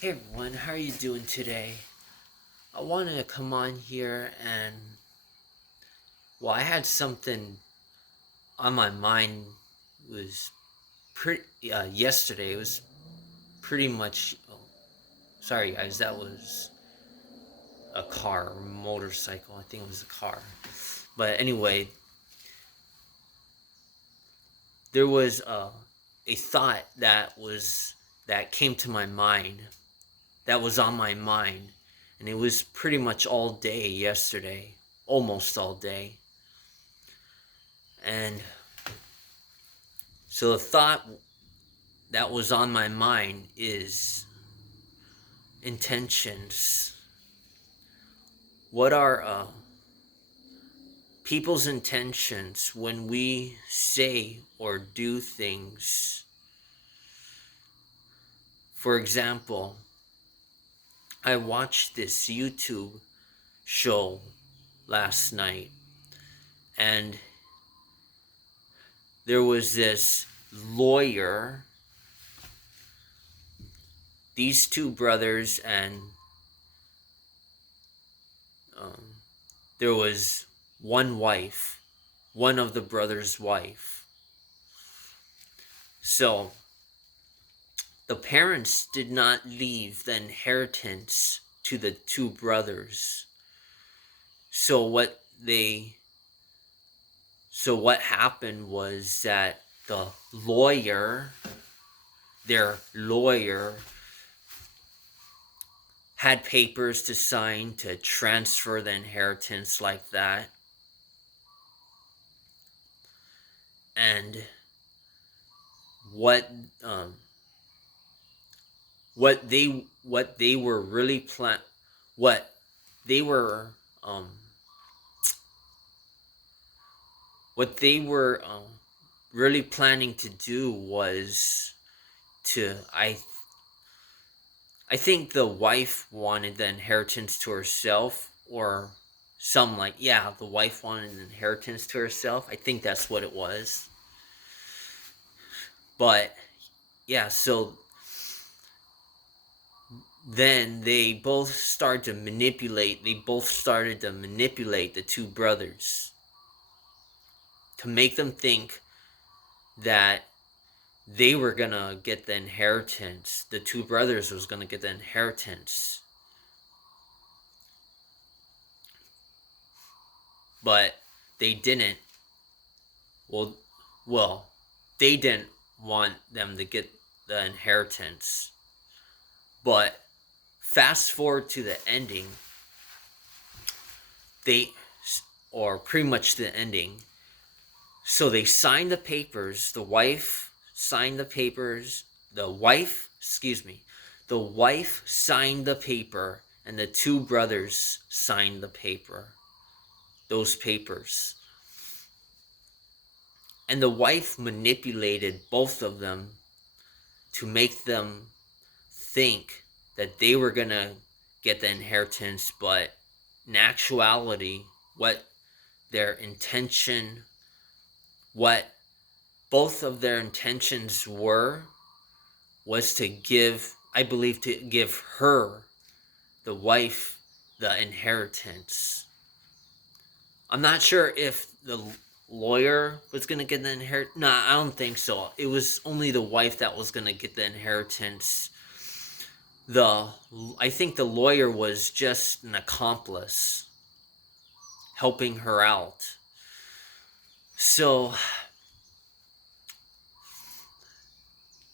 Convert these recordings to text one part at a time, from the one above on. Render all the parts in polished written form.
Hey everyone, how are you doing today? I wanted to come on here and, I had something on my mind. It was pretty, yesterday. It was pretty much, sorry guys, that was a car or motorcycle. I think it was a car. But anyway, there was a thought that came to my mind, that was on my mind. And it was pretty much all day yesterday, almost all day. And so the thought that was on my mind is intentions. What are people's intentions when we say or do things? For example, I watched this YouTube show last night, and there was this lawyer, these two brothers, and um, there was one wife, one of the brothers' wife. So the parents did not leave the inheritance to the two brothers. So what happened was that their lawyer had papers to sign to transfer the inheritance like that. And what they were really what they were what they were really planning to do was to I think the wife wanted the inheritance to herself, or some, like, yeah, the wife wanted the inheritance to herself. I think that's what it was. But yeah, so then they both started to manipulate the two brothers to make them think that they were gonna get the inheritance. The two brothers was gonna get the inheritance, but they didn't. Well, well, they didn't want them to get the inheritance. But fast forward to the ending, they, or pretty much the ending. So they signed the papers. The wife signed the papers. The wife signed the paper, and the two brothers signed the paper. Those papers. And the wife manipulated both of them to make them think that they were going to get the inheritance, but in actuality, what both of their intentions was to give, I believe, to give her, the wife, the inheritance. I'm not sure if the lawyer was going to get the inheritance. No, I don't think so. It was only the wife that was going to get the inheritance. I think the lawyer was just an accomplice helping her out. So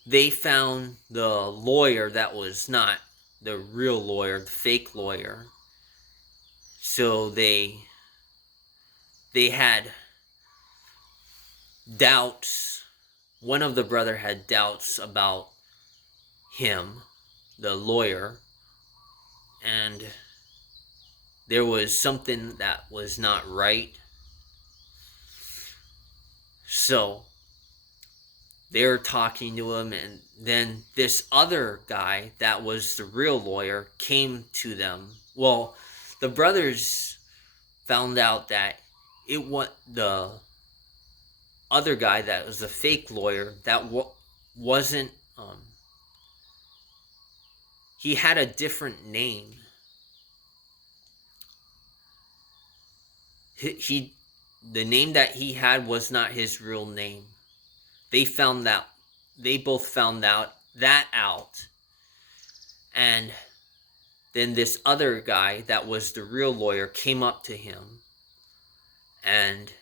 they found the lawyer that was not the real lawyer, the fake lawyer. So they had doubts. One of the brother had doubts about him, the lawyer, and there was something that was not right. So they were talking to him, and then this other guy that was the real lawyer came to them. Well, the brothers found out that it was the other guy that was the fake lawyer that wasn't he had a different name. He the name that he had was not his real name. They found that they both found out. And then this other guy that was the real lawyer came up to him, and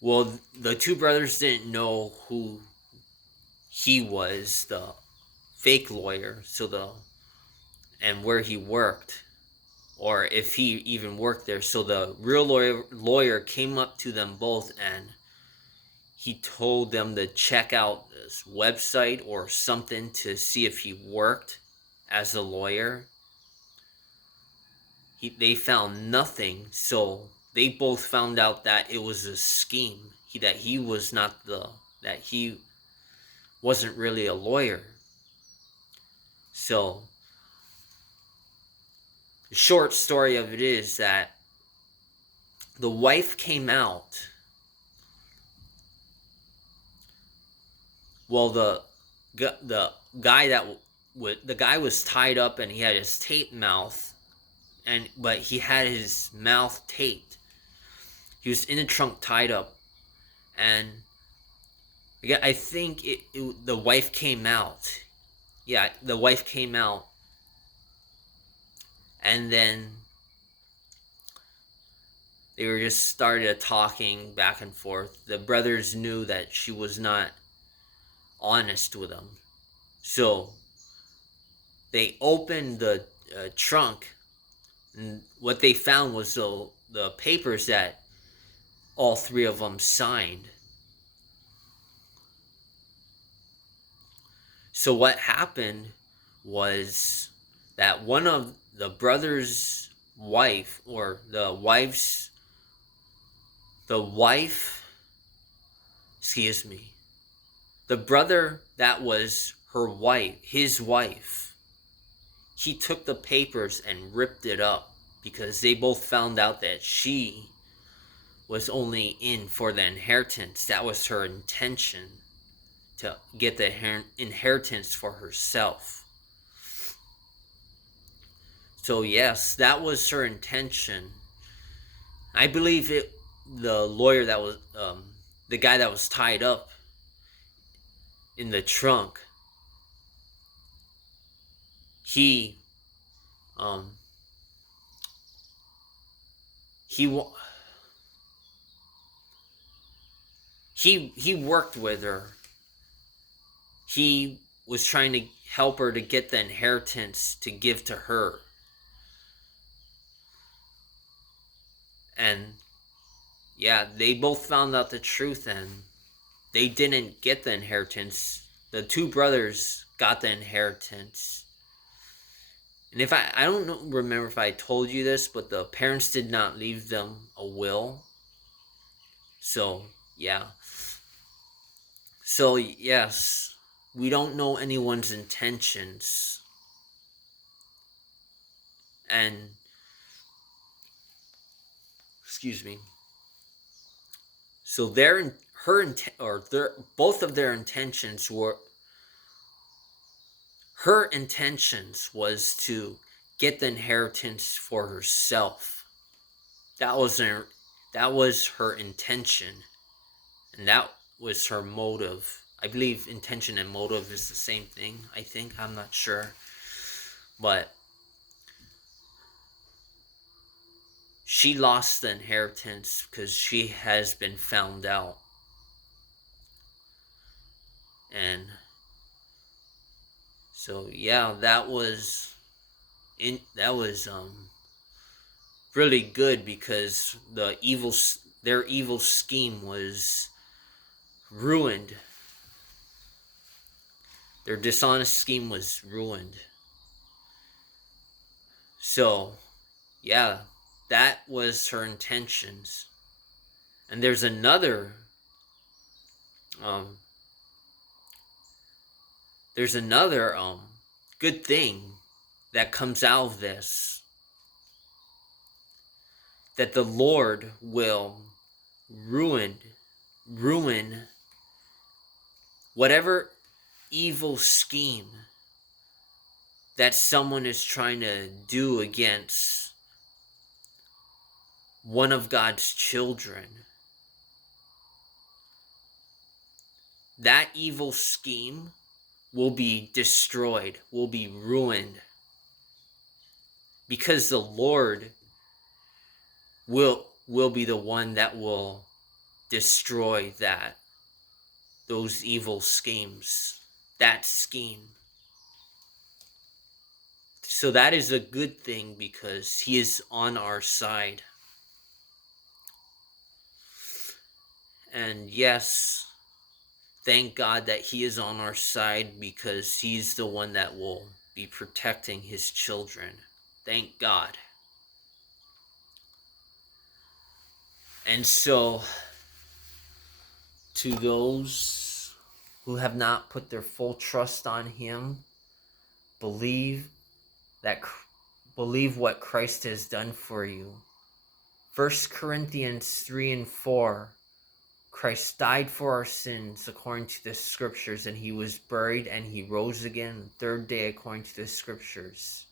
well, the two brothers didn't know who he was, the fake lawyer, and where he worked, or if he even worked there. So the real lawyer came up to them both, and he told them to check out this website or something to see if he worked as a lawyer. They found nothing, so they both found out that it was a scheme. That he wasn't really a lawyer. So the short story of it is that the wife came out. Well, the guy was tied up and he had his taped mouth, but he had his mouth taped. He was in the trunk tied up, and I think the wife came out. Yeah, the wife came out, and then they were just started talking back and forth. The brothers knew that she was not honest with them, so they opened the trunk, and what they found was the papers that all three of them signed. So what happened was that one of the brother's wife, or the wife, the brother that was his wife, he took the papers and ripped it up because they both found out that she was only in for the inheritance. That was her intention, to get the inheritance for herself. So yes, that was her intention. I believe the lawyer that was the guy that was tied up in the trunk, he worked with her. He was trying to help her to get the inheritance to give to her. And yeah, they both found out the truth, and they didn't get the inheritance. The two brothers got the inheritance. And if I don't remember if I told you this, but the parents did not leave them a will. So, yeah. So, yes, we don't know anyone's intentions. And, excuse me. So both of their intentions were, her intentions was to get the inheritance for herself. That was her intention, and that was her motive. I believe intention and motive is the same thing. I'm not sure, but she lost the inheritance because she has been found out. And so yeah, that was really good, because their evil scheme was ruined. Their dishonest scheme was ruined. So yeah, that was her intentions. And there's another good thing that comes out of this, that the Lord will ruin whatever evil scheme that someone is trying to do against one of God's children, that evil scheme will be destroyed, will be ruined, because the Lord will be the one that will destroy those evil schemes, that scheme. So that is a good thing because he is on our side. And yes, thank God that he is on our side because he's the one that will be protecting his children. Thank God. And so, to those who have not put their full trust on him, believe what Christ has done for you. 1 Corinthians 3 and 4. Christ died for our sins according to the scriptures, and he was buried, and he rose again the third day according to the scriptures.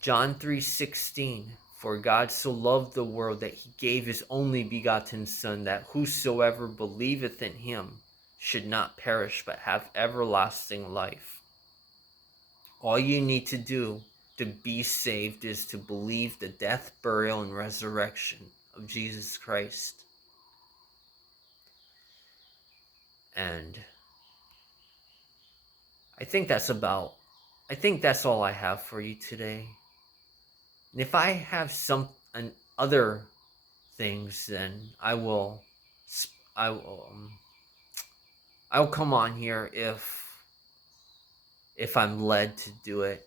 John 3:16. For God so loved the world that he gave his only begotten Son, that whosoever believeth in him should not perish but have everlasting life. All you need to do to be saved is to believe the death, burial, and resurrection of Jesus Christ. And I think that's all I have for you today. And if I have other things, then I'll come on here if I'm led to do it.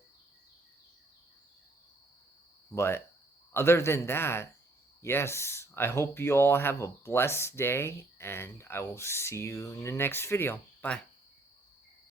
But other than that, yes, I hope you all have a blessed day, and I will see you in the next video. Bye.